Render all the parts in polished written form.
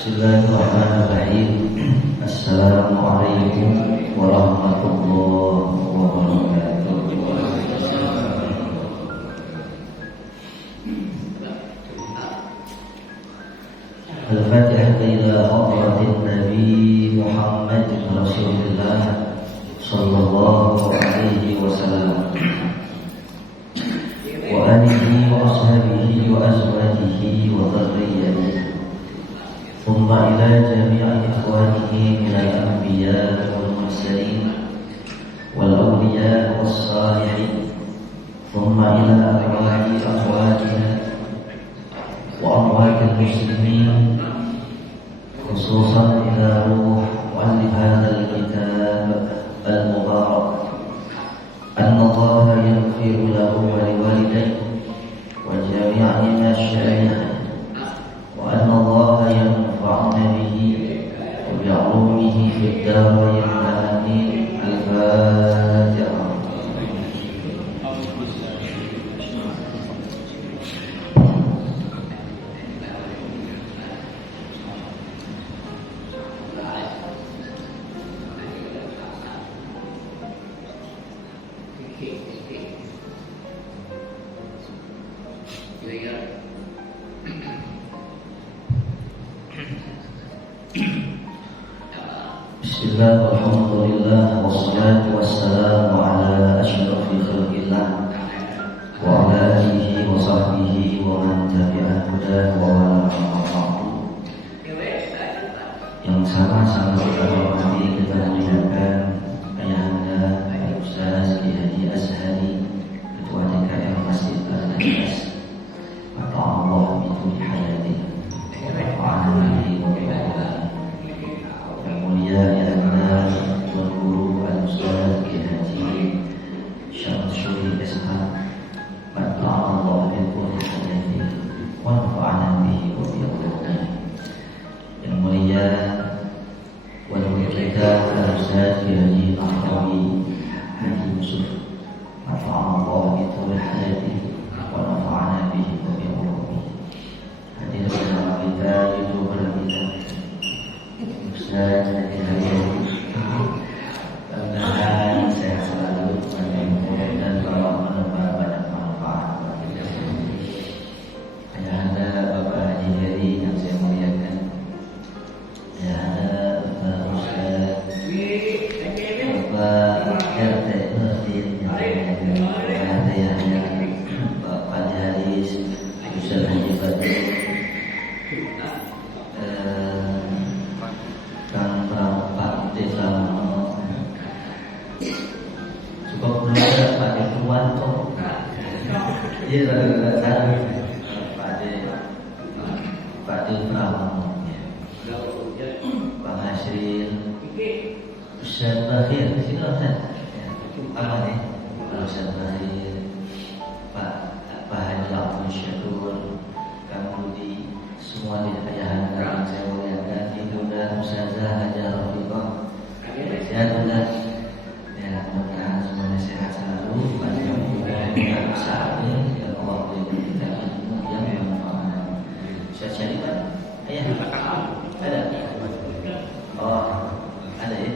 Bismillahirrahmanirrahim. Assalamualaikum warahmatullahi wabarakatuh. Al-Fatihah ila hadratin Nabi Muhammad Rasulullah sallallahu alaihi wasallam wa alihi wa ashabihi wa azwajihi wa dhurriyyatihi. ثم إلى جميع إخوانه من الأنبياء والمرسلين والأولياء والصالحين ثم إلى أرواح أخواتنا وأموات المسلمين خصوصا إلى روح مؤلف هذا الكتاب المبارك أن الله يغفر له ولوالديه وجميع مشايخه وأن الله ينفعنا به وبعلومه في الدارين آمين. الفاتحة. Bismillah, alhamdulillah, wassalatu wassalamu ala asyrafil khalqillah wa ala alihi wa sahbihi wa man tabi'a hudahu wa wala. Yang sama-sama kita hormati, kita muliakan Ayahanda Ustaz Kiai Haji Azhari, Ketua DKM Masjid Al-Najis, maka Allah itu dihadati wa'alaihi wa bi'ala. Yang mulia Ayahanda Tuan Guru Al-Ustaz Kiai Haji Syamsul Ishaq, maka Allah itu dihadati wa nafa'ana bihi wa bi'ala. Yang mulia wali kita Al-Ustaz Kiai Haji Ahrawi Haji Yusuf, maka Allah itu dihadati wa nafa'ana bihi wa bi'ala. Hadirin bersama kita itu berbeda Ustaz Kiai Haji, mudah-mudahan sehat selalu dan Allah menambah banyak manfaat bagi kita. Ayahanda Bapak Haji Heri yang saya muliakan, Ayahanda Bapak Ustaz, Bapak RT Masjid yang saya muliakan, Ayahanda Bapak Haris Ustaz Haji Badri, Kang Pak Desa cukup berusaha Pak Irwanto, iya Pak Dilpramono, Pak Hasril, Ustaz Bahir, sini Ustaz, apa nih? Ustaz Bahir, Pak Haji Abdul Syakur, Kang Budi, semua di ayahanda yang saya muliakan, Ibunda Ustazah Haja Rafiqah, sehat Bunda. Ya, mudah-mudahan semuanya sehat selalu, banyak yang usaha ya Allah beri kita ilmu yang bermanfaat. Ustaz Syarifah, ayah ada? Oh, ada ya?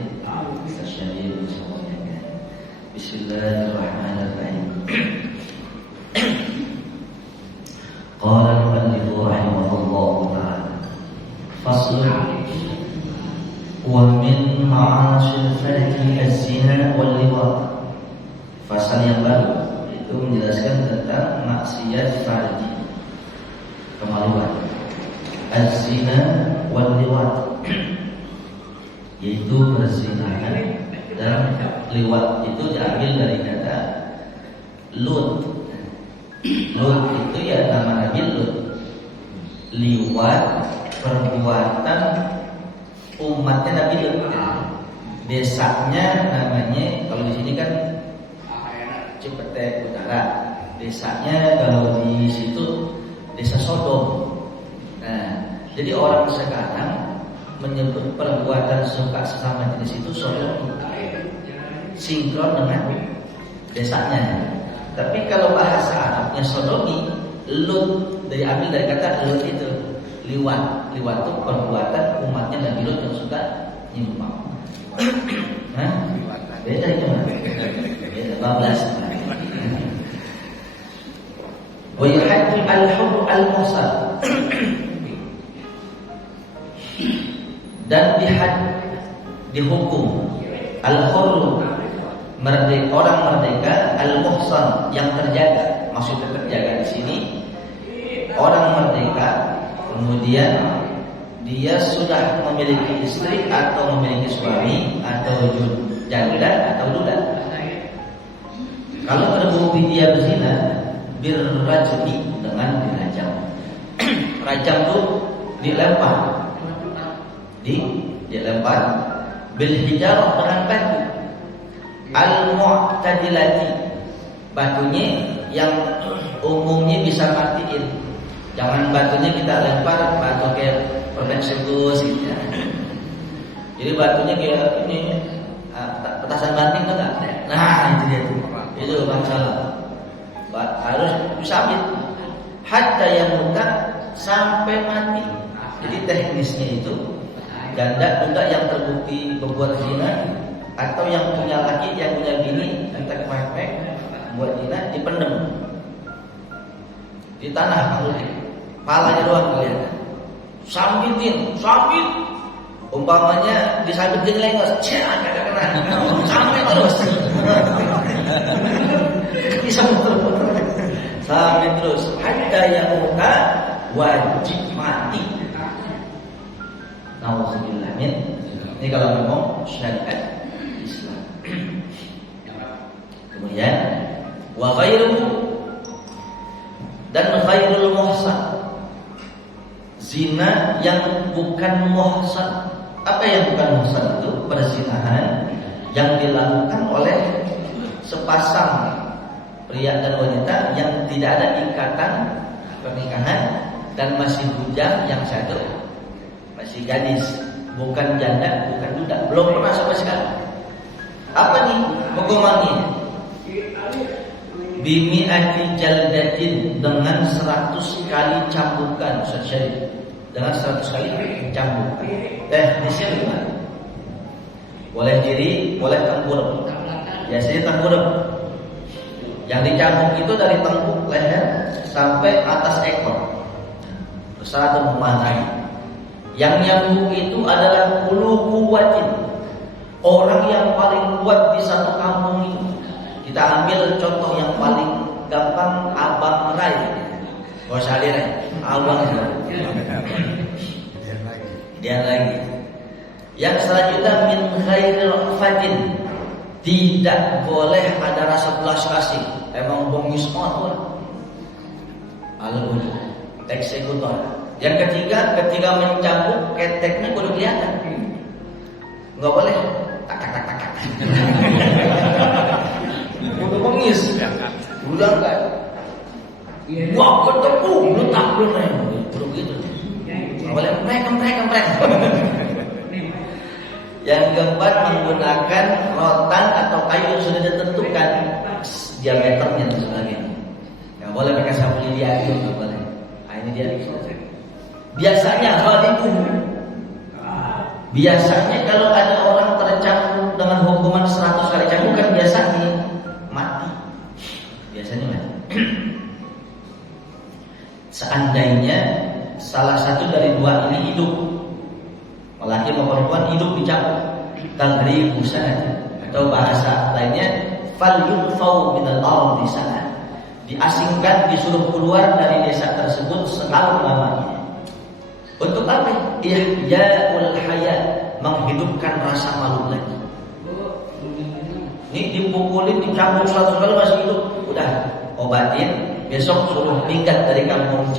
Ustaz Syarifah semuanya. Bismillahirrahmanirrahim. Qala al-muallif rahimahullahu ta'ala, fasl wa min ma'asyil farji az-zina wal liwat. Fasal yang baru itu menjelaskan tentang maksiat farji, kemaluan, az-zina wal liwat, yaitu perzinahan dan liwat. Itu diambil dari kata lut. Lut itu ya nama Nabi Lut. Liwat perbuatan umatnya Nabi Lut. Desanya namanya, kalau di sini kan Cipete Utara. Desanya kalau di situ desa Sodom. Nah, jadi orang sekarang menyebut perbuatan suka sesama jenis itu Sodom, sinkron dengan desanya. Tapi kalau bahasa Arabnya sodomi, lut, diambil dari kata lut itu liwat. liwat itu perbuatan umatnya Nabi Lut yang suka nyimpang. Hah? Beda itu mah. Beda 12. Wa yuhaddul al-hurr al-muhsan. Dan dihukum al-hurr merdeka, orang merdeka, al-muhsan yang terjaga. Maksudnya terjaga di sini orang merdeka, kemudian dia sudah memiliki istri atau memiliki suami atau janda atau duda. Kalau terbukti dia berzina, birrajmi, dengan dirajam. Rajam itu dilempar, dilempar bil hijarah, dengan batu. Al-mu'tadilati, batunya yang umumnya bisa matiin. Jangan batunya kita lempar batu kayak permen sebus gitu ya. Jadi batunya kayak ini petasan banting enggak? Nah, itu dia tuh. Itu masalah. Harus disabit hatta yang muta, sampai mati. Jadi teknisnya itu janda duda yang terbukti berbuat zina atau yang punya laki, yang punya bini entah kepepek buat zina, dipendem di tanah maksudnya. Palanya doang kelihatan. Sambitin, sambit. Umpamanya disambitin lengos, kagak kena. Sampai terus. Sampai terus. Hatta yang muka wajib mati. Nauzubillah min. Ini kalau ngomong syariat Islam. Kemudian wa ghairuhu, dan ghairul muhsan, zina yang bukan muhsan. Apa yang bukan muhsan itu? Perzinahan yang dilakukan oleh sepasang pria dan wanita yang tidak ada ikatan pernikahan dan masih bujang, yang satu masih gadis, bukan janda, bukan duda, belum pernah sama sekali. Apa nih hukumannya? Bimi'ati jaldatin, dengan 100 kali cambukan. Dengan 100 kali cambukan. Teknisnya gimana? Boleh diri, boleh tengkurap. Biasanya tengkurap. Yang dicambuk itu dari tengkuk leher sampai atas ekor, besar atau memadai. Yang nyambuk itu adalah ulu kuwatin, orang yang paling kuat di satu kampung itu. Kita ambil contoh yang paling gampang, Abang Rai. Gak usah Rai, Abang Rai. Dia lagi. Yang selanjutnya min khairil fatin, tidak boleh ada rasa belas kasih. Emang bongis banget. Alhamdulillah. Eksekutor. Yang ketiga, ketika mencambuk keteknya kudu kelihatan. Enggak boleh tak tak tak tak. Kudu bongis. Udah kan. Wah, ketemu letak belum terus gitu. Enggak boleh mereka. Yang keempat, menggunakan rotan atau kayu yang sudah ditentukan diameternya dan sebagainya. Nggak boleh pakai sapu lidi itu, nggak boleh. Nah, ini dia. Biasanya biasanya kalau ada orang tercambuk dengan hukuman 100 kali cambukan, biasanya mati. Biasanya mati. Seandainya salah satu dari dua ini hidup, laki maupun perempuan hidup dicambuk, tagribu sanad, atau bahasa lainnya fal yunfau minal ardi sanad, diasingkan, disuruh keluar dari desa tersebut setahun lamanya. Untuk apa? Ihya'ul hayat, menghidupkan rasa malu lagi. Ini dipukulin, dicambuk 100 kali masih hidup, udah obatin, besok suruh minggat dari kampung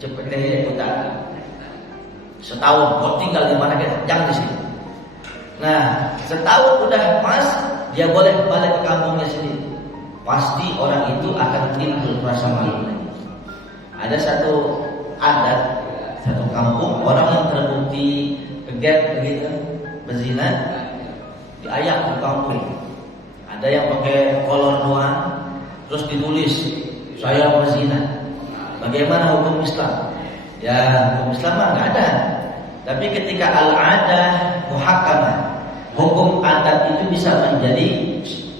Cepete utara. Setahun, kau tinggal di mana kita? Jangan di sini. Nah, setahun udah pas, dia boleh balik ke kampungnya sendiri. Pasti orang itu akan timbul rasa malu lagi. Ada satu adat, satu kampung, orang yang terbukti keget begitu, berzina, diayak di kampung. Ada yang pakai kolor doang, terus ditulis, saya berzina. Bagaimana hukum Islam? Ya, hukum Islam nggak ada. Tapi ketika al-adah muhakkamah, hukum adat itu bisa menjadi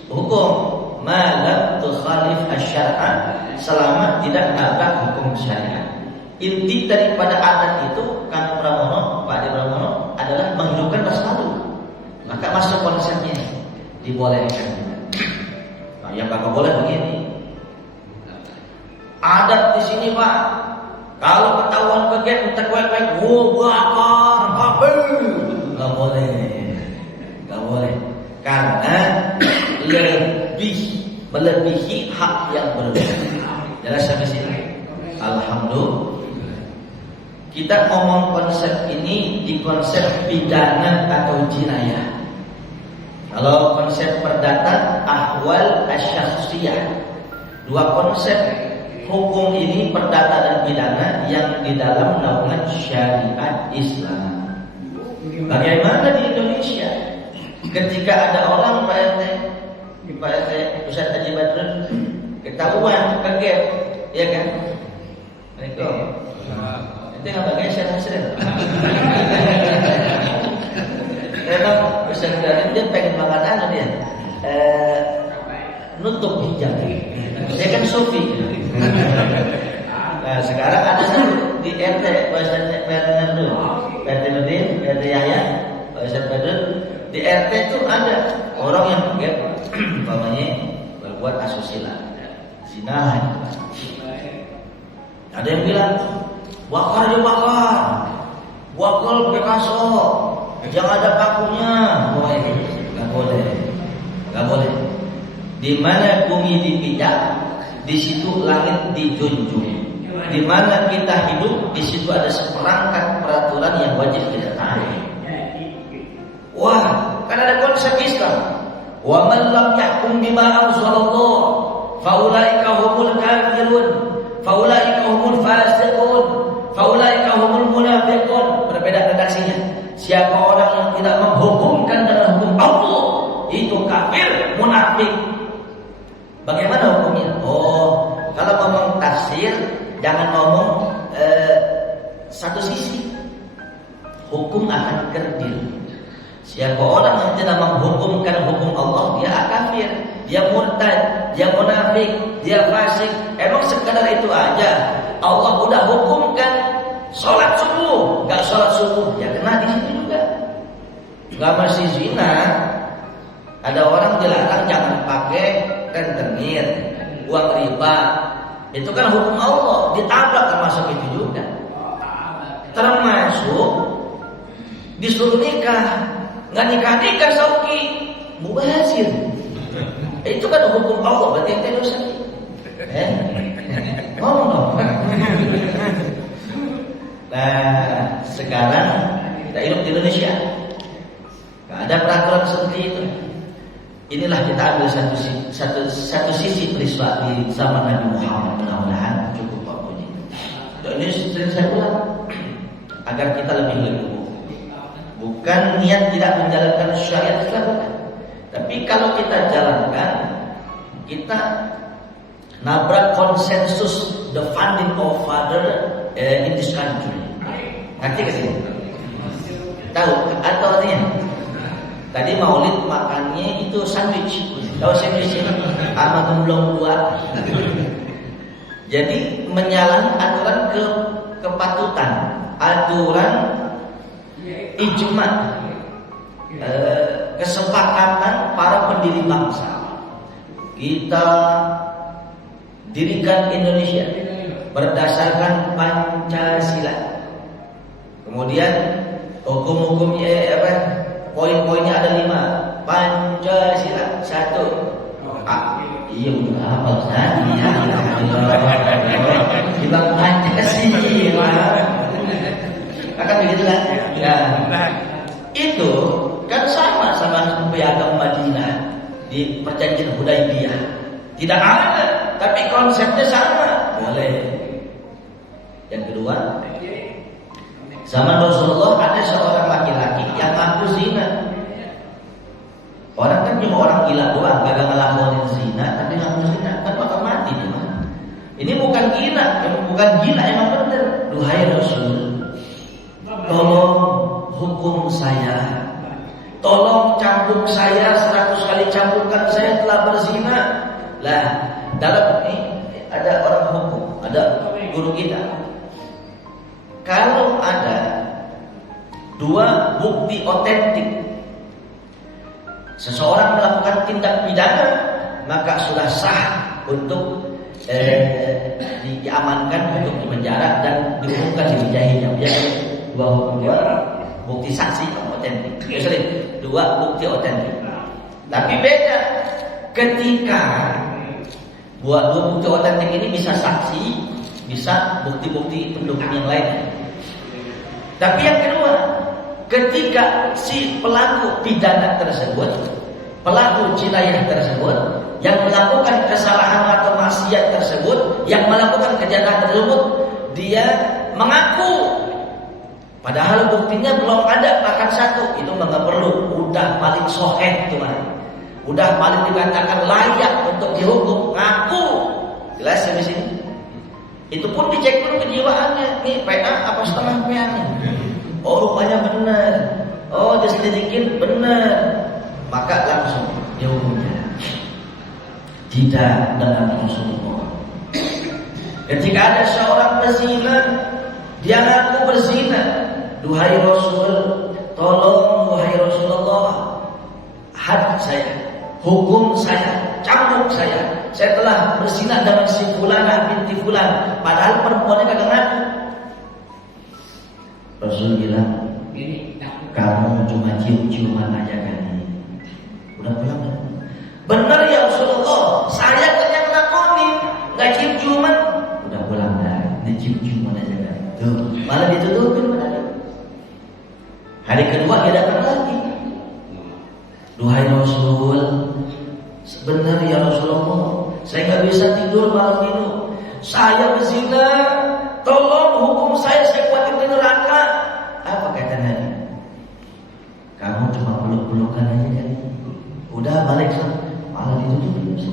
hukum malam tukhalif asy-syar'a, selama tidak nabrak hukum syariat. Inti daripada adat itu Kang Pramono, Pak Ade Pramono adalah menghidupkan masa lalu. Maka masuk konsepnya dibolehkan. Nah, yang nggak boleh begini. Adat di sini Pak, kalau ketahuan kegiat terkuek-kuek, bakar, nggak boleh, nggak boleh, karena melebihi hak yang berlebihan. Jelas sampai sini. Alhamdulillah. Kita ngomong konsep ini di konsep pidana atau jinayah. Kalau konsep perdata ahwal asy-syakhsiyah. Dua konsep hukum ini perdata dan pidana yang di dalam naungan syariat Islam. Bagaimana di Indonesia ketika ada orang Pak RT Ustaz Haji Badrun ketahuan kaget, ya kan? Assalamualaikum. Itu yang bagian syariat. Memang Ustaz Badrun dia pengen makan dia. Nutup hijab. Dia kan sufi. Nah, sekarang ada di RT Ustaz Badrun, RT Nurdin, RT Yahya, Ustaz Badrun. Di RT itu ada orang yang kaget, umpamanya berbuat asusila, zina. Ada yang bilang bakar Picasso, jangan ada pakunya. Nggak boleh. Di mana bumi dipijak, di situ langit dijunjung. Di mana kita hidup, di situ ada seperangkat peraturan yang wajib kita taati. Wah, kan ada konsep Islam. Wa man lam yahkum bima anzalallah faulaika humul kafirun, faulaika humul fasiqun, faulaika humul munafiqun. Berbeda redaksinya. Siapa orang yang tidak menghukumkan dengan hukum Allah, itu kafir, munafik. Bagaimana hukumnya? Oh, kalau ngomong tafsir jangan ngomong satu sisi. Hukum akan kerdil. Siapa orang yang tidak menghukumkan hukum Allah, dia kafir, dia murtad, dia munafik, dia fasik. Emang sekadar itu aja Allah udah hukumkan sholat subuh, nggak sholat subuh, ya kena di situ juga. Nggak masih zina. Ada orang dilarang jangan pakai rentenir, uang riba. Itu kan hukum Allah, ditabrak termasuk itu juga. Termasuk disuruh nikah. Nggak nikah sauki mubazir. Itu kan hukum Allah, berarti yang dosa. Ngomong dong. Nah, sekarang kita hidup di Indonesia, nggak ada peraturan seperti itu. Inilah kita ambil satu sisi peristiwa di zaman Nabi Muhammad. Mudah-mudahan cukup waktunya. Dan ini sering saya ulang agar kita lebih leluhur. Bukan niat tidak menjalankan syariat Islam, tapi kalau kita jalankan, kita nabrak konsensus the founding of father in this country. Ngerti ke sini? Tahu atau artinya? Tadi Maulid makannya itu sandwich. Tahu sandwich ini? Sama gemblong dua. Jadi menyalahi aturan kepatutan, aturan ijma, kesepakatan para pendiri bangsa. Kita dirikan Indonesia berdasarkan Pancasila. Kemudian hukum-hukumnya poin-poinnya ada 5. Pancasila 1. Iya udah apa tadi ya? Bilang Pancasila. Akan begitu kan? Ya. Itu kan sama piagam Madinah di perjanjian Hudaybiyah. Tidak ada, tapi konsepnya sama. Boleh. Yang kedua, zaman Rasulullah ada seorang laki-laki yang ngaku zina. Orang kan cuma orang gila doang, gak ngelakuin zina, tapi ngaku zina, kan bakal mati dia. Ini bukan gila, emang bener. 2 duhai Rasul, tolong hukum saya, tolong cambuk saya 100 kali cambukan, saya telah berzina. Lah, dalam ini ada orang hukum, ada guru kita. Kalau ada 2 bukti otentik seseorang melakukan tindak pidana, maka sudah sah untuk diamankan, untuk dipenjara dan dihukumkan dijahilnya. Ya, 2 bukti saksi otentik. Misalnya 2 bukti otentik. Tapi beda ketika 2 bukti otentik ini bisa saksi, bisa bukti-bukti pendukung yang lainnya. Tapi yang kedua, ketika si pelaku pidana tersebut, pelaku jinayah tersebut, yang melakukan kesalahan atau maksiat tersebut, yang melakukan kejahatan tersebut, dia mengaku, padahal buktinya belum ada bahkan satu, itu nggak perlu, udah paling soheh tuh, udah paling dikatakan layak untuk dihukum, ngaku, jelas di sini. Itu pun dicek dulu kejiwaannya, nih PA apa setengah PA nih? Oh rupanya benar, oh diselidikin benar, maka langsung dihukumnya. Tidak dengan Rasulullah. Ketika ada seorang berzina, dia ngaku berzina, duhai Rasul, tolong duhai Rasulullah, had saya, hukum saya, cambuk saya telah berzina dengan si fulanah binti fulan, padahal perempuannya kagak ngaku. Rasul bilang, kamu cuma cium-ciuman aja kan? Udah pulang kan? Benar ya Rasulullah, saya kan yang ngelakonin, nggak cium-ciuman. Udah pulang dah, ini cium-ciuman aja kan? Tuh, malah ditutupin malah. Hari kedua dia datang lagi. Duhai Rasul, sebenarnya ya Rasulullah, saya nggak bisa tidur malam ini. Saya berzina, tolong hukum saya kuatin di neraka. Apa kata Nabi? Kamu cuma peluk-pelukan aja kan? Udah balik sana, malah ditutup.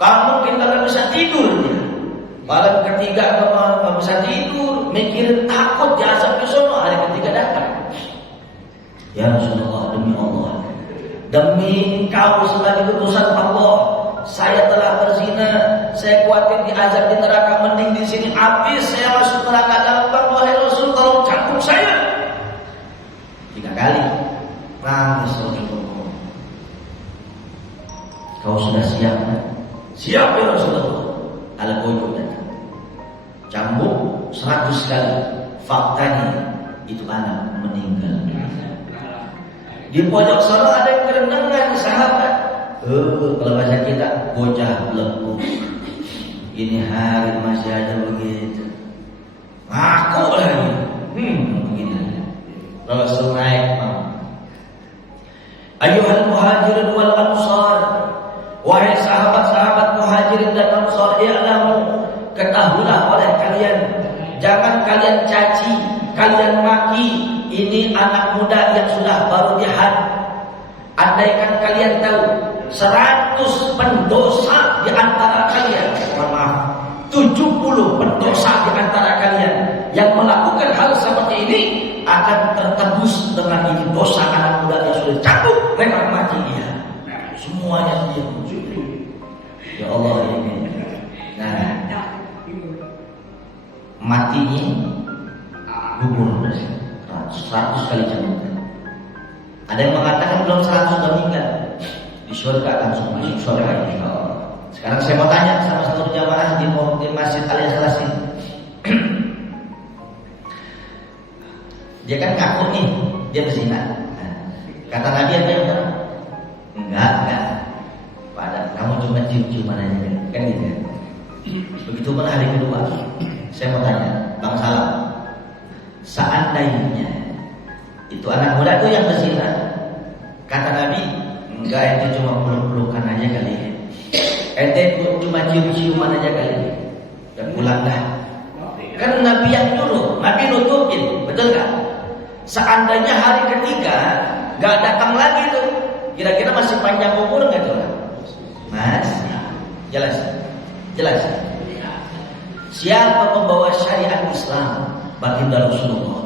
Kamu kita nggak bisa tidur ya. Malam ketiga nggak bisa tidur, mikirin takut diazab ke sono. Hari ketiga datang. Ya Rasulullah, demi Allah, demi Engkau sebagai utusan Allah, saya telah berzina, saya khawatir diazab di neraka, mending di sini habis saya masuk neraka gampang. Wahai Rasul, tolong cambuk saya. 3 kali nangis Rasulullah. Kau sudah siap? Siap ya Rasulullah. Al-Qudud datang, cambuk 100 kali. Faktanya itu anak meninggal. Di pojok sana ada yang kerendengan sahabat. Kalau bahasa kita bocah lekuk. Ini hari masih aja begitu. Ngaku lagi. Begini. Rasul naik. Ayuhal muhajirin wal ansar, wahai sahabat-sahabat muhajirin dan ansar, i'lamu, ketahuilah oleh kalian, jangan kalian caci, kalian maki ini anak muda yang sudah baru dihad. Andaikan kalian tahu 100 pendosa di antara kalian, maaf, 70 pendosa di antara kalian yang melakukan hal seperti ini akan tertebus dengan ini dosa anak muda yang sudah cambuk, memang mati dia. Semuanya dia. Ya Allah ini. Nah, matinya gugur 100 kali cambukan. Ada yang mengatakan belum 100 sudah meninggal. Di surga langsung masuk surga insyaallah. Sekarang saya mau tanya sama seluruh jamaah di Masjid Al-Ikhlas. Dia kan ngaku nih, dia berzina. Kata Nabi apa yang benar? Enggak. Padahal kamu cuma cium-ciuman aja kan gitu ya. Begitu pun hari kedua, saya mau tanya, Bang Salam, seandainya itu anak muda tuh yang berzina, kata Nabi, enggak, itu cuma peluk-pelukan aja kali ya. Ente cuma cium-ciuman aja kali ya. Dan pulang dah. Kan Nabi yang nyuruh, Nabi nutupin, betul kan? Seandainya hari ketiga gak datang lagi tuh, kira-kira masih panjang umur gak tuh? Mas, jelas. Siapa pembawa syariat Islam? Baginda Rasulullah.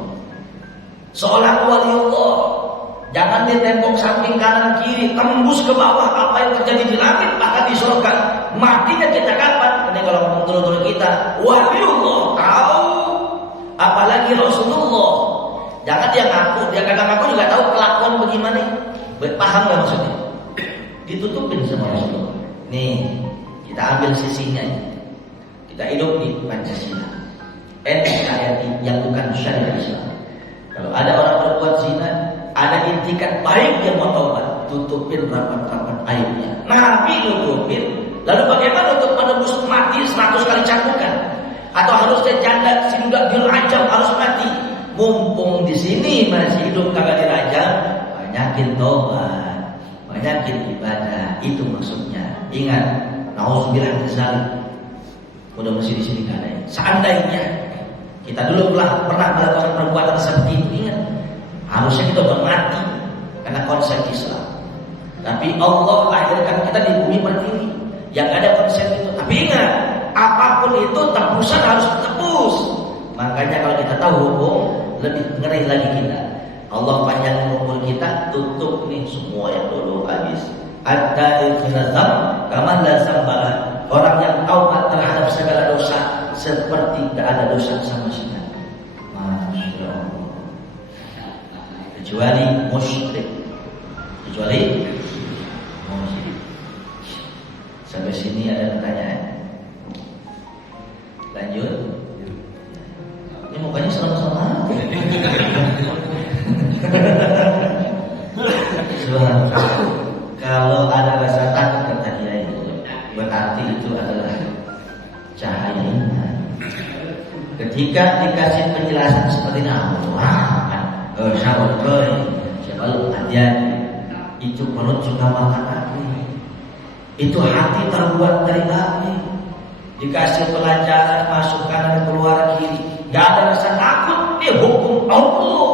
Seorang waliullah, jangan di tembok samping kanan kiri, tembus ke bawah apa yang terjadi di langit bahkan di surga. Matinya kita kapan? Ini kalau ngomong turun-turun kita, waliullah tahu, apalagi Rasulullah. Jangan dia ngaku, dia kagak ngaku juga tahu kelakuan bagaimana. Paham nggak maksudnya? Ditutupin sama Rasulullah. Nih, kita ambil sisinya. Kita hidup di Pancasila. NKRI yang bukan syariat Islam. Kalau ada orang berbuat zina, ada intikat baik yang mau taubat, tutupin rapat-rapat aibnya. Nabi tutupin. Lalu bagaimana untuk menembus mati 100 kali cambukan? Atau harus dia janda singgah dirajam harus mati? Mumpung di sini masih hidup kagak dirajam, banyakin taubat, banyakin ibadah. Itu maksudnya. Ingat, nauzubillah min dzalik. Udah masih di sini kan? Seandainya kita dulu pernah melakukan perbuatan seperti itu, ingat, harusnya kita udah mati karena konsep Islam. Tapi Allah lahirkan kita di bumi pertiwi yang ada konsep itu. Tapi ingat, apapun itu tebusan harus tebus. Makanya kalau kita tahu hukum, lebih ngeri lagi kita. Allah panjang umur kita, tutup nih semua yang dulu habis. Ada iltinazam, kaman lazam barat. Orang yang taubat terhadap segala dosa seperti tidak ada dosa sama sekali. Masya Allah. Kecuali musyrik. Kecuali musyrik. Sampai sini ada pertanyaan? Lanjut. Ini mukanya serem-serem. Kalau ada rasa takut kata dia itu, berarti itu adalah cahaya iman. Ketika dikasih penjelasan seperti ini, siapa lu hati-hati, itu perut juga makan api, itu hati terbuat dari api. Dikasih pelajaran masuk kanan keluar kiri, gak ada rasa takut, dia hukum Allah.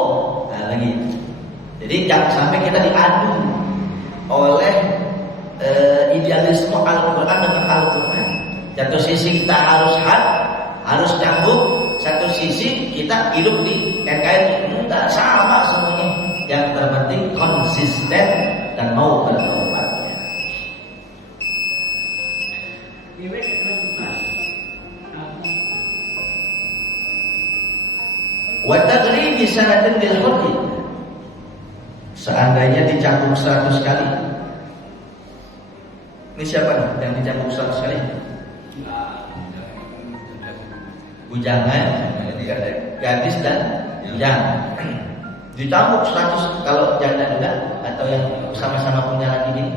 Nah begitu. Jadi jangan sampai kita diadu oleh idealisme Al-Quran dengan Al-Quran. Satu sisi kita harus cambuk, satu sisi kita hidup di NKRI. Enggak sama semuanya. Yang terpenting konsisten dan mau bertobat. Wa tagribi sanadin bil hudud. Seandainya dicambuk 100 kali. Ini siapa nih yang dicambuk 100 kali? Bujangan, gadis dan bujang. Dicambuk 100 kalau janda juga atau yang sama-sama punya laki ini.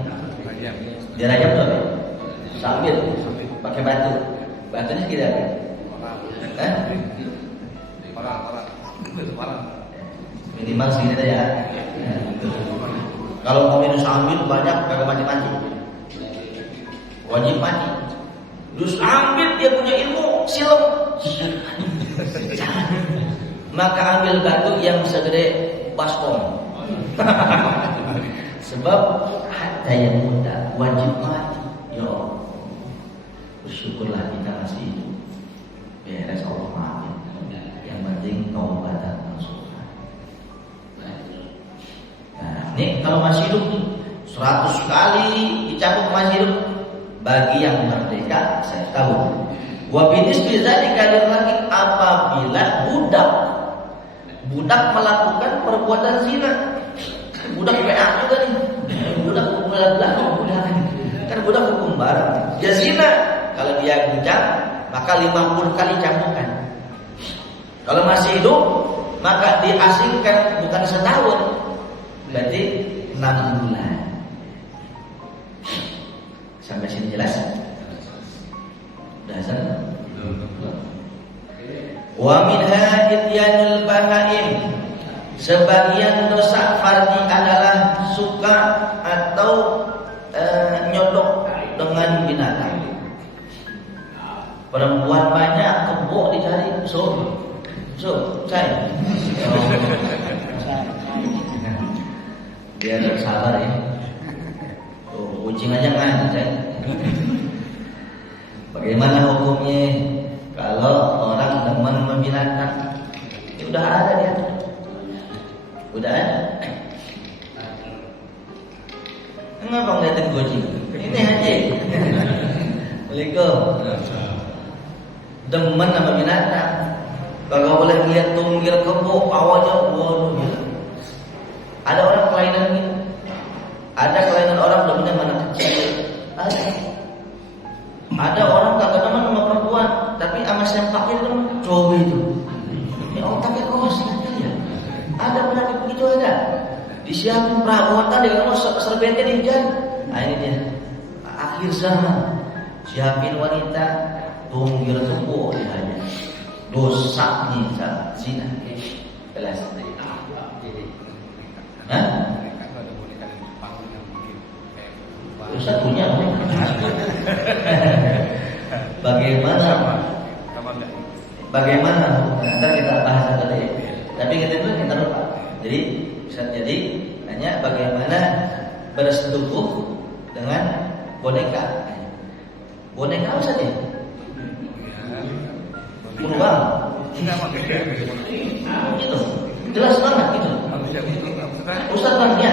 Dirajam tuh apa? Sambil pakai batu. Batunya tidak ada. Minimal segini ya. Kalau mau minum sambil banyak kagak mati-mati. Wajib mati. Terus ambil dia punya ilmu silem. Maka ambil batu yang segede baskom. Sebab ada yang muda wajib mati. Ya Allah, bersyukurlah kita masih hidup. Beres Allah maafin. Yang penting taubatan nasuha. Nah, ini kalau masih hidup nih 100 kali dicambuk masih hidup. Bagi yang merdeka saya tahu. Wa binisbi dzalika laki apabila budak melakukan perbuatan zina. Budak PA juga nih. Budak kan budak hukum bareng. Dia zina. Kalau dia bujang maka 50 kali cambukan. Kalau masih hidup maka diasingkan bukan setahun. Berarti 6 bulan. Sampai sini jelas? Dasar. Wa minha ityanul bahaim. Sebagian dosa fardi adalah suka atau nyodok dengan binatang. Perempuan banyak kebo dicari, saya. Dia harus sabar ya. Kucing aja kan, saya. Bagaimana hukumnya kalau binatang. Ini udah ada dia. Udah ada. Kenapa ngeliatin kucing? Ini aja. Assalamualaikum. Demen sama binatang. Kalau boleh lihat tunggir kebo, awalnya waduh gila. Ada orang kelainan gitu. Ada kelainan orang demennya mana kecil. Ada orang kagak demen sama perempuan, tapi sama sempaknya itu cowok itu. Ini otaknya kos ya. Ada penyakit begitu ada. Disiapin perabotan dengan serbetnya dijan. Nah ini dia. Akhir zaman. Siapin wanita tunggir kebo hanya. Dosa nih zina. Jelas. Hah? Ustaz punya bagaimana nanti kita bahas tadi. Tapi kita lupa. Jadi Ustaz nanya bagaimana bersetubuh dengan boneka. Boneka apa Ustaz ya? Beruang. Gitu. Jelas banget gitu. Ustaz tanya.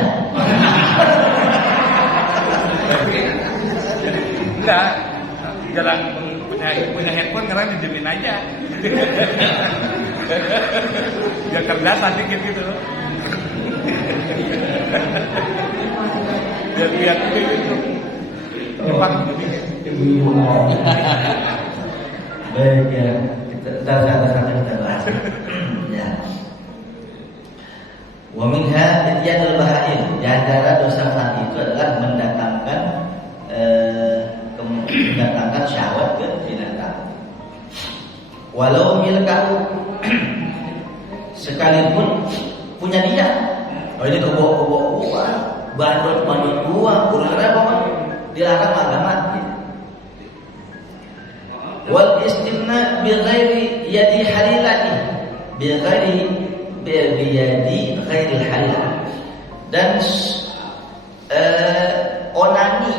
Enggak, jalan punya handphone karena didemin aja. Ya kerdasan dikit gitu. Biar lihat gitu. Cepat dikit. Baik ya, kita bahas. Ya. Wa minha ityadul bahaim. Di antara dosa fahim itu adalah mendatangkan syahwat ke binatang. Walau milkahu, sekalipun punya dia. Oh ini kebawa gua, bandot gua, kurang apa? Dilarang agama. Wal istimna bi ghairi yadi halilati, bi yadi ghairi halil. Dan onani,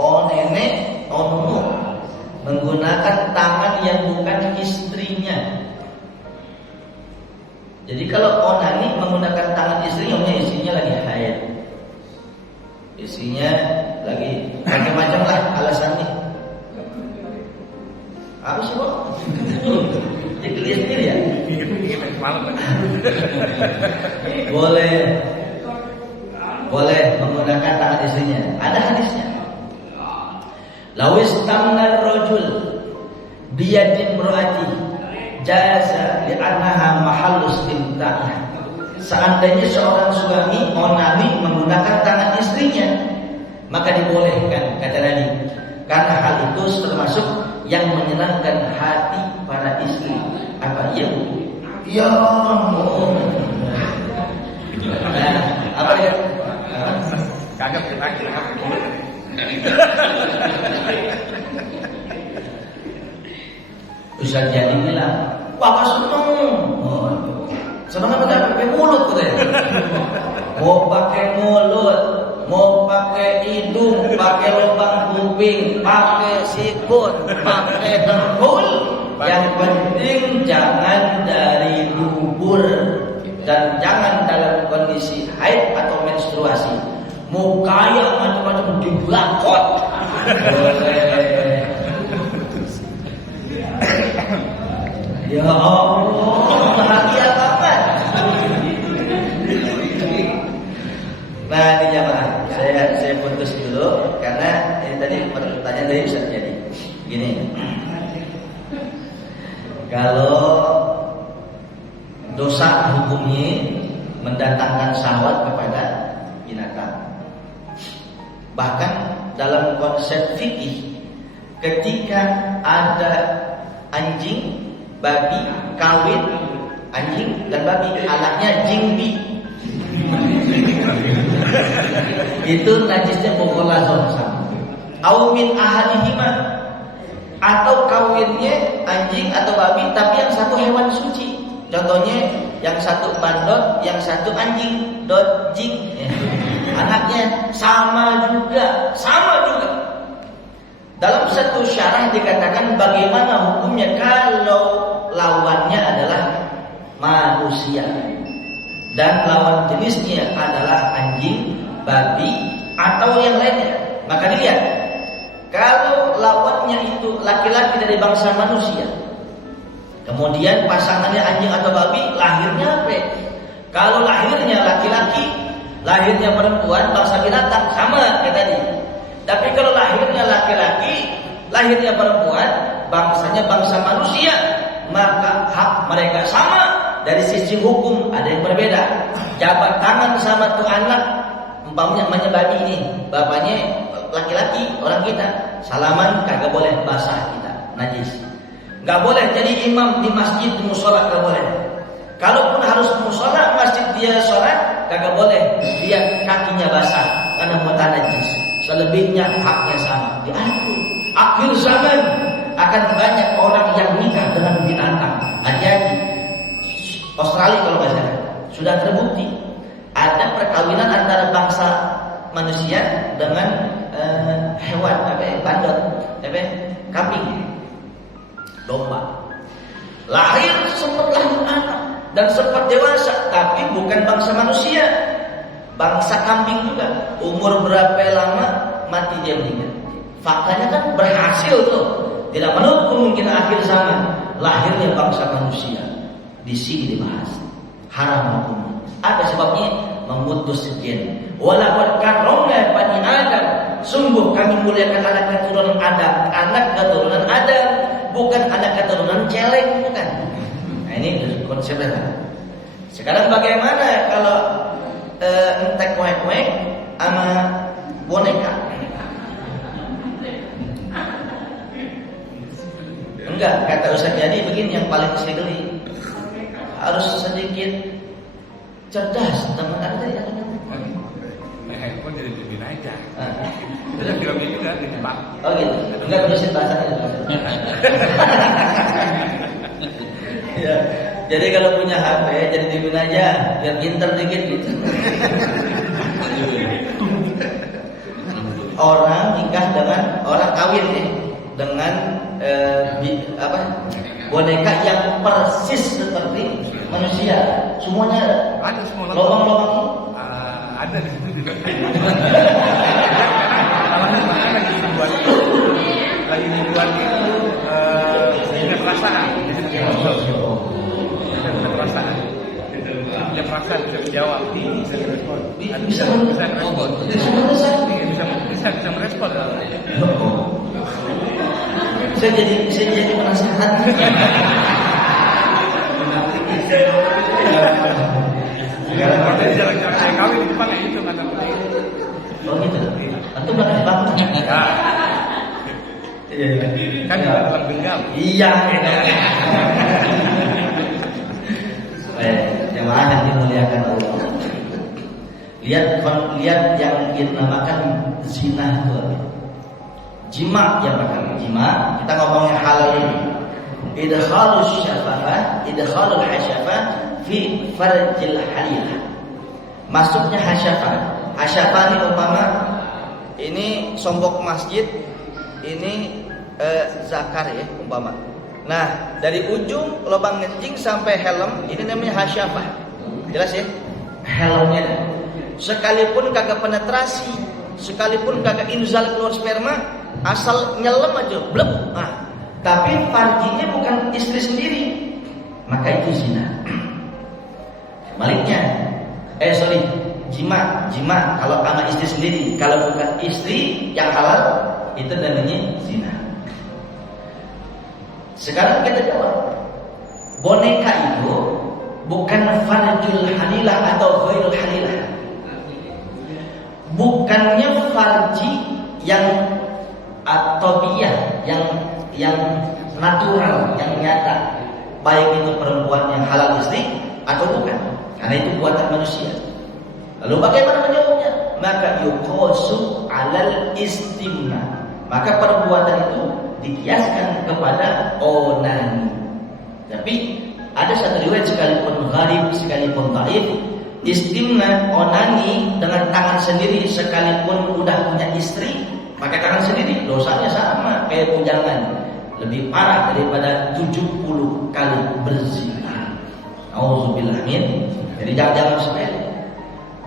onene, onunu menggunakan tangan yang bukan istrinya. Jadi kalau onani menggunakan tangan istrinya lagi haid, istrinya lagi macam-macam lah alasannya. Apa sih Bok? Jadi lihat sendiri ya. Boleh menggunakan tangan istrinya. Ada hadisnya. Lawis tamnar rajul biyadin imraati jaza li'annaha mahallu istimta'nya. Seandainya seorang suami onani menggunakan tangan istrinya, maka dibolehkan kata Nabi, karena hal itu termasuk yang menyenangkan hati para istri. Apa ya? Ya Allah. Nah, apa dia? Kagak kenal. Ustaz jadi bilang, "Papa seneng." Seneng apa enggak pakai mulut katanya. Mau pakai mulut, mau pakai hidung, pakai lubang kuping, pakai sikut, pakai dengkul. Yang penting jangan dari dubur dan jangan dalam kondisi haid atau menstruasi. Mau kaya macam-macam dibelakot. Ya Allah, bahagia banget. Nah ini jamaah, saya putus dulu karena ini tadi pertanyaan dari Ustaz jadi gini. Kalau dosa hukumnya mendatangkan syahwat kepada binatang. Bahkan dalam konsep fikih, ketika ada anjing, babi kawin, anjing dan babi, anaknya jingbi, itu najisnya mughalazah sama. Au min ahadihima, atau kawinnya anjing atau babi tapi yang satu hewan suci. Contohnya yang satu bandot, yang satu anjing, dot jing. Anaknya sama juga. Dalam satu syarah dikatakan bagaimana hukumnya kalau lawannya adalah manusia dan lawan jenisnya adalah anjing, babi atau yang lainnya, maka dilihat kalau lawannya itu laki-laki dari bangsa manusia, kemudian pasangannya anjing atau babi, lahirnya apa? Kalau lahirnya laki-laki, lahirnya perempuan, bangsa binatang, sama kayak tadi. Tapi kalau lahirnya laki-laki, lahirnya perempuan, bangsanya bangsa manusia, maka hak mereka sama. Dari sisi hukum ada yang berbeda. Jabat tangan sama tuh anak, umpamanya babi ini, bapaknya laki-laki, orang kita, salaman kagak boleh, basah kita, najis. Gak boleh jadi imam di masjid, di musola gak boleh. Kalaupun harus musola, masjid dia sholat, kagak boleh, dia kakinya basah karena muatan najis. Selebihnya haknya sama, diatur. Akhir zaman akan banyak orang yang nikah dengan binatang. Hati-hati. Australia kalau nggak salah sudah terbukti ada perkawinan antara bangsa manusia dengan hewan, bandot, kambing, domba. Lahir sempat lahir anak dan sempat dewasa, tapi bukan bangsa manusia, bangsa kambing juga. Umur berapa lama mati dia meninggal. Faktanya kan berhasil tuh, tidak menutup kemungkinan akhir zaman lahirnya bangsa manusia. Di sini dibahas haram hukumnya. Apa sebabnya? Memutus gen. Walaqad karramna bani Adam. Sungguh kami muliakan anak keturunan Adam. Anak keturunan Adam, bukan anak keturunan celeng, bukan. Nah, ini konsepnya. Sekarang bagaimana kalau entek wek-wek sama boneka? Enggak, kata Ustaz Jadi begini yang paling saya geli. Harus sedikit cerdas, teman ada ya. Handphone jadi lebih aja. Itu filmnya juga di Jepang. Oh gitu. Enggak bisa bahasanya. Ya. Jadi kalau punya HP jadi dimin aja, biar pinter dikit gitu. Orang nikah dengan orang kawin nih dengan boneka yang persis seperti manusia, semuanya ada semua lubang-lubang. Ada di situ juga. Lagi dibuat itu punya perasaan, perasaan, punya perasaan bisa menjawab, bisa merespon, bisa merespon. Saya jadi penasaran. Sekarang ada jalan-jalan saya kawin di Jepang itu kata saya. Oh gitu. Antum pernah di Jepang? Iya. Kan dalam genggam. Iya. Jemaah yang dimuliakan Allah. Lihat yang dinamakan zina itu. Jima yang pertama, jima. Kita ngomongin halal ini. Idkhalus syafafah, idkhalul hasyafah fi farjil halilah. Masuknya hasyafah. Hasyafah ini umpama ini sombok masjid, ini zakar ya umpama. Nah, dari ujung lubang kencing sampai helm ini namanya hasyafah. Jelas ya? Helmnya. Sekalipun kagak penetrasi, sekalipun kagak inzal keluar sperma, asal nyelam aja, blep. Nah, tapi farjinya bukan istri sendiri, maka itu zina. Sebaliknya, jima kalau sama istri sendiri, kalau bukan istri yang halal itu namanya zina. Sekarang kita jawab, boneka itu bukan farjul halilah atau ghairul halilah. Bukannya farji yang atobiyah, yang natural, yang nyata, baik itu perempuan yang halal istri atau bukan, karena itu buatan manusia. Lalu bagaimana menjawabnya? Maka yuqasu alal istimna. Maka perbuatan itu dikiaskan kepada onani. Tapi ada satu riwayat sekalipun gharib, sekalipun dhaif, istimna onani dengan tangan sendiri sekalipun udah punya istri, pakai tangan sendiri dosanya sama kayak bujangan. lebih parah daripada 70 kali berzina. Auzubillah min. Jadi jangan sepele.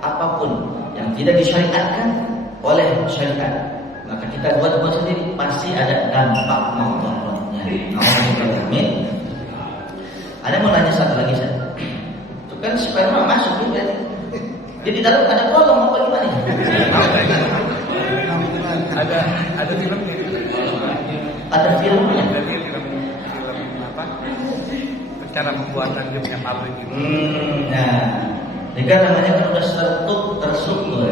Apapun yang tidak disyariatkan oleh syariat, maka kita buat sendiri, pasti ada dampak mudaratnya. Auzubillah min. Ada mau nanya satu lagi saya. Itu kan sperma masuk juga. Jadi dalam ada kolom apa gimana? Ada filmnya. Ada filmnya. Jadi film apa? Cara pembuatan dia punya pabrik gitu. Nah, ini kan namanya kan udah terstruktur,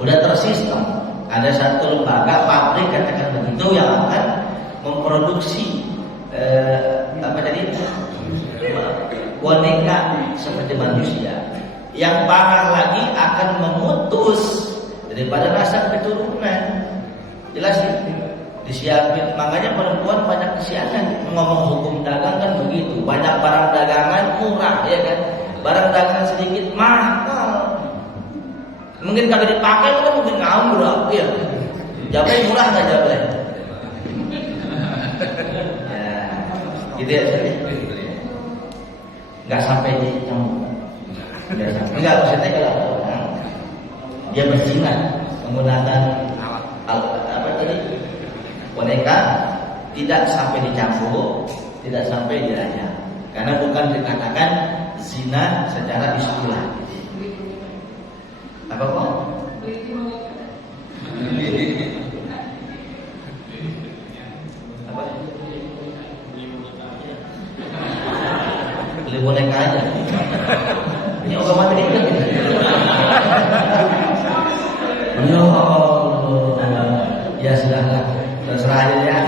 udah tersistem. Ada satu lembaga pabrik katakan begitu yang akan memproduksi boneka seperti manusia. Yang parah lagi akan memutus daripada rasa keturunan. Jelas ya? Disiapin. Makanya perempuan banyak kesianan. Ngomong hukum dagang kan begitu. Banyak barang dagangan murah, ya kan? Barang dagangan sedikit mahal. Mungkin kagak dipakai kan mungkin ngambrak, ya. Jablay murah nggak jablay? Ya, gitu ya. Nggak sampai di campur. Enggak, maksudnya kalau orang dia berzina menggunakan apa tadi boneka, tidak sampai dicampur, tidak sampai dirajam, karena bukan dikatakan zina secara istilah. Apa kok? Apa? Beli boneka aja. Ini obat materi kan? Ya Allah, ya sudahlah, terserah aja ya.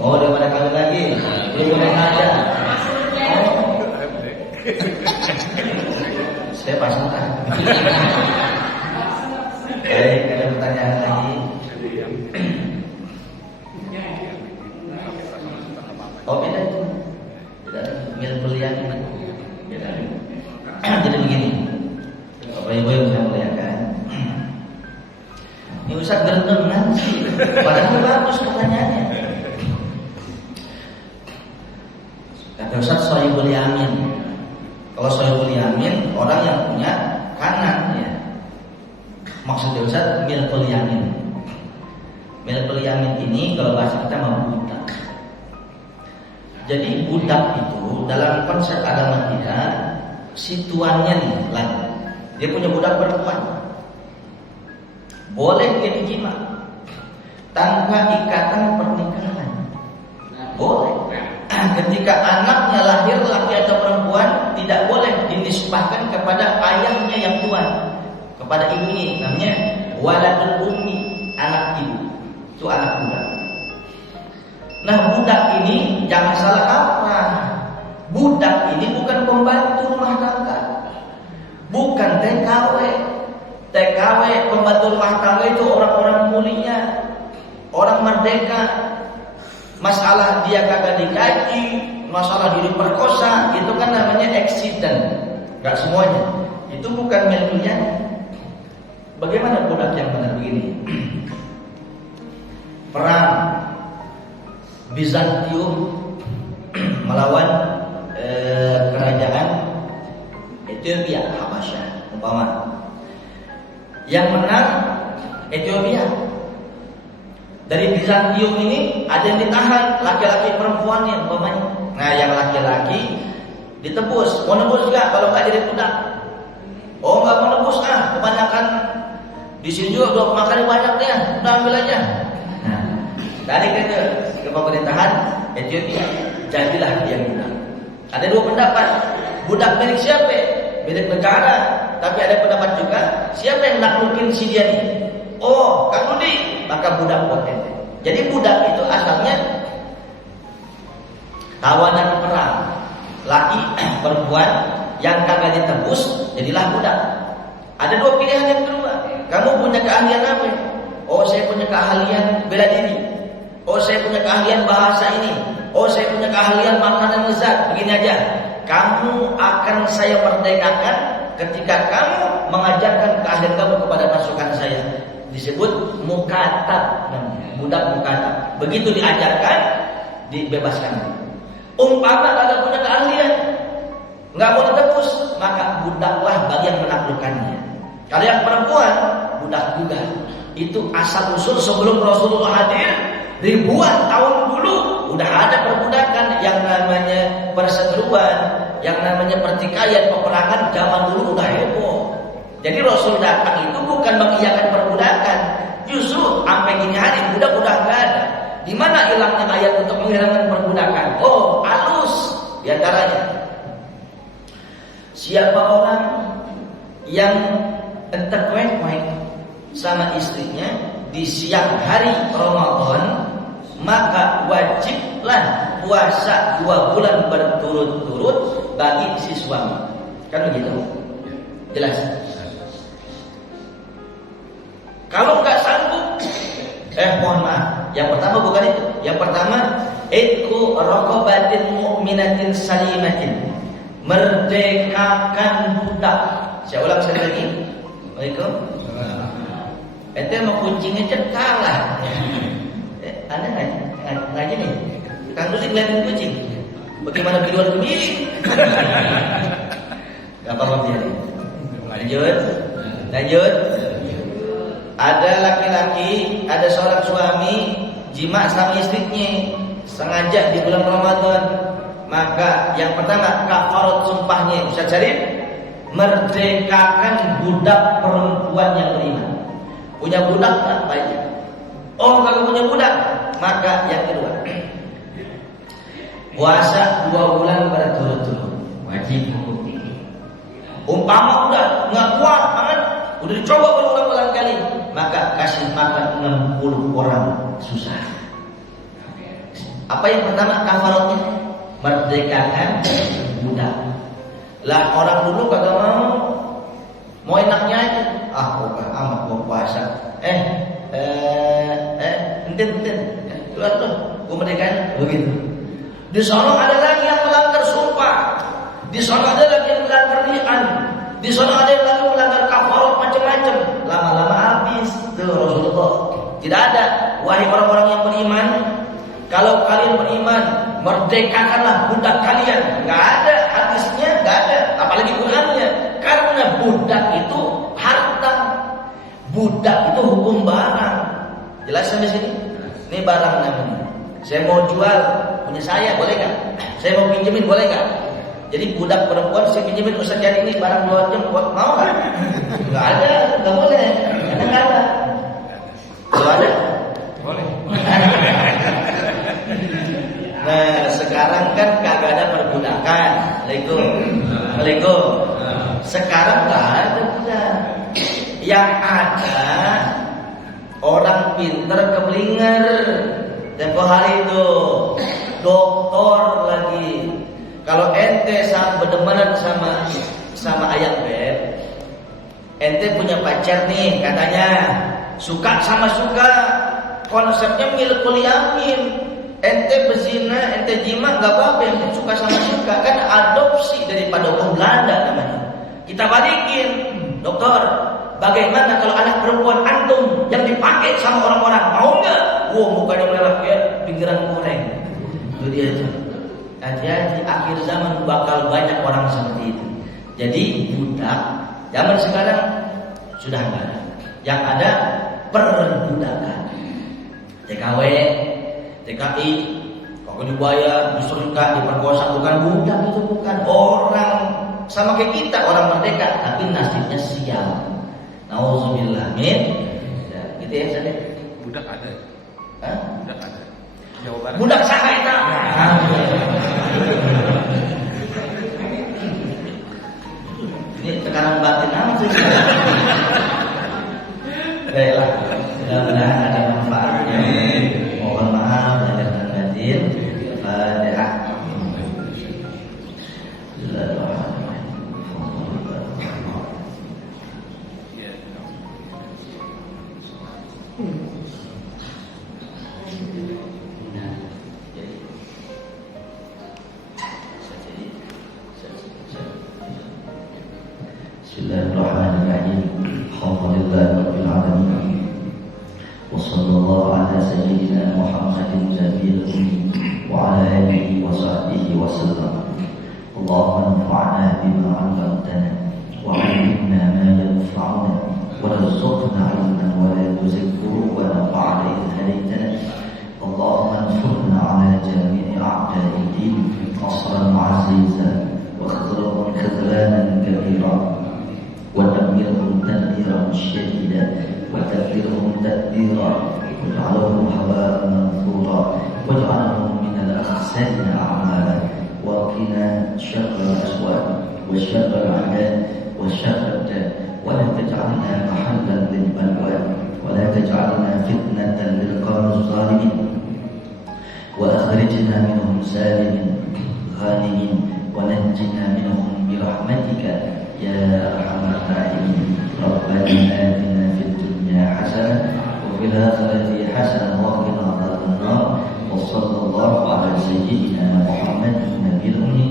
Oh, udah pada kawin lagi, belum boneka aja. Saya pasangan. Baik, ada pertanyaan lagi? Oh, beda itu. Mil belian beda. Jadi begini, Bapak Ibu yang saya muliakan, ini Ustaz gerendengan sih, padahal bagus pertanyaannya. Kata Ustaz Sohibul Yamin, kalau Sohibul Yamin orang yang punya kanan ya. Maksudnya Ustaz milkul yamin. Milkul yamin ini kalau bahasa kita mau budak. Jadi budak itu dalam konsep agama kita situannya nih lain. Dia punya budak perempuan, boleh dia dijima tanpa ikatan pernikahan, boleh. Ketika anaknya lahir laki atau perempuan, tidak boleh dinisbahkan kepada ayahnya yang tua, kepada ibunya. Namanya waladul ummi, anak ibu. Itu anak budak. Nah, budak ini jangan salah kaprah. Budak ini bukan pembantu rumah tangga, bukan TKW. TKW pembantu rumah tangga itu orang-orang mulia, orang merdeka. Masalah dia kagak digaji, masalah dia diperkosa, itu kan namanya accident. Gak semuanya. Itu bukan miliknya. Bagaimana budak yang benar begini? Perang Bizantium melawan kerajaan Ethiopia, Habasyah umpama. Yang menang Ethiopia. Dari Bizantium ini ada yang ditahan, laki-laki perempuannya umpamanya. Nah, yang laki-laki ditebus, mau nebus enggak kalau enggak jadi budak? Oh, enggak mau nebus kebanyakan di sini juga udah makan banyak deh, udah ambil aja. Nah, dari ke pemerintahan Ethiopia, jadilah dia budak. Ada dua pendapat, budak milik siapa? Milik negara. Tapi ada pendapat juga, siapa yang naklukin si dia nih? Oh, kamu nih, maka budak buat ente. Jadi budak itu asalnya tawanan perang, laki perempuan yang kagak ditebus, jadilah budak. Ada dua pilihan yang kedua. Kamu punya keahlian apa? Oh, saya punya keahlian bela diri. Oh, saya punya keahlian bahasa ini. Oh, saya punya keahlian makanan lezat. Begini aja, kamu akan saya merdekakan ketika kamu mengajarkan keahlian kamu kepada pasukan saya. disebut mukatab namanya, budak mukatab. Begitu diajarkan, dibebaskan. Umpama kagak punya keahlian, nggak mau ditebus, maka budaklah bagi yang menaklukkannya. Kalau yang perempuan, budak juga. Itu asal usul sebelum Rasulullah hadir, ribuan tahun dulu udah ada perbudakan, yang namanya perseteruan, yang namanya pertikaian, peperangan zaman dulu udah heboh. Jadi Rasul datang itu bukan mengiyakan perbudakan, justru sampai gini hari budak udah nggak ada. Di mana hilangnya ayat untuk menghilangkan perbudakan? Oh, halus diantaranya. Siapa orang yang entek-wek sama istrinya di siang hari Ramadan, maka wajiblah puasa 2 bulan berturut-turut bagi si suami. Kan begitu? Jelas? Kalau nggak sanggup, mohon maaf. Yang pertama bukan itu. Yang pertama, itqu raqabatin mu'minatin salimatin. Merdekakan budak. Saya ulang sekali lagi. Assalamualaikum. Ente mau kucingnya cekal lah. Anda ngaji nih. Kang Dusi ngeliatin kucing. Bagaimana biduan kucing? Gak apa-apa biar. Lanjut. Ada laki-laki, ada seorang suami jima sama istrinya sengaja di bulan Ramadan, maka yang pertama kafarat sumpahnya bisa cari merdekakan budak perempuan yang beriman. Punya budak tak baik. Oh, kalau punya budak, maka yang kedua puasa 2 bulan berturut-turut wajib. Umpama udah nggak kuat banget, udah dicoba berulang-ulang kali, maka kasih makan 60 orang susah. Apa yang pertama kafaratnya? Merdekakan budak. Lah orang dulu kagak mau enaknya aja. Pokoknya amat mau puasa. Enten, keluar tuh, gue merdekakan begitu. Di sana ada lagi yang melanggar sumpah. Di sana ada lagi yang melanggar li'an. Di sana ada yang lagi melanggar kafarat macam-macam. Lama-lama habis tuh Rasulullah. Tidak ada. Wahai orang-orang yang beriman, kalau kalian beriman, merdekakanlah budak kalian. Nggak ada hadisnya, nggak ada. Apalagi Qurannya. Karena budak itu harta. Budak itu hukum barang. Jelas sampai sini? Ini barang namanya. Saya mau jual punya saya, boleh nggak? Saya mau pinjemin, boleh nggak? Jadi budak perempuan saya pinjemin, Ustaz cari ini barang 2 jam, mau nggak? Nggak ada, nggak boleh. Karena nggak ada. Kalau ada, boleh. Nah sekarang kan kagak ada perbudakan. Assalamualaikum. Sekarang nggak ada budak. Yang ada orang pinter keblinger. Tempo hari itu doktor lagi. Kalau ente sama berdemenan sama ayam beb, ente punya pacar nih katanya, suka sama suka, konsepnya milkul yamin. Ente bezina, ente jima nggak apa-apa, ente suka sama suka, kan adopsi daripada hukum Belanda namanya. Kita balikin, dokter. Bagaimana kalau anak perempuan antum yang dipakai sama orang-orang, mau nggak? Mukanya merah kayak pinggiran goreng. Itu dia tuh. Hati-hati, akhir zaman bakal banyak orang seperti itu. Jadi budak zaman sekarang sudah nggak ada. Yang ada perbudakan. TKW, TKI, kalau dibayar, diserika, diperkosa, bukan budak itu, bukan orang sama kayak kita, orang merdeka, tapi nasibnya sial. Nauzubillah min. Ya, gitu ya Ustaz. Budak ada. Hah? Budak ada. Jawa Barat. Budak saka itu. Ini tekanan batin amat sih. Baiklah, mudah-mudahan ada manfaatnya. Mohon maaf lahir dan batin. Fatihah. سيدنا محمد النبي الأمي وعلى آله وصحبه وسلم. اللهم انفعنا بما علمتنا وعلمنا ما ينفعنا وارزقنا علما ولا تزغ قلوبنا بعد إذ هديتنا. اللهم انصرنا على جميع أعداء الدين نصرا عزيزا واخذلهم خذلانا كبيرا ودمرهم تدميرا شديدا وتدبرهم تدبيرا واجعلهم هباء منثورا واجعلهم من الأخسرين أعمالا وقنا شر الأسواق وشر الأعداء وشر الداء ولا تجعلنا محلا للبلوى ولا تجعلنا فتنة للقوم الظالمين وأخرجنا منهم سالمين غانمين ونجنا منهم برحمتك يا أرحم الراحمين. ربنا آتنا في الدنيا حسنة وفي الآخرة حسنة وقنا عذاب النار. وصلى الله على سيدنا محمد النبي الأمي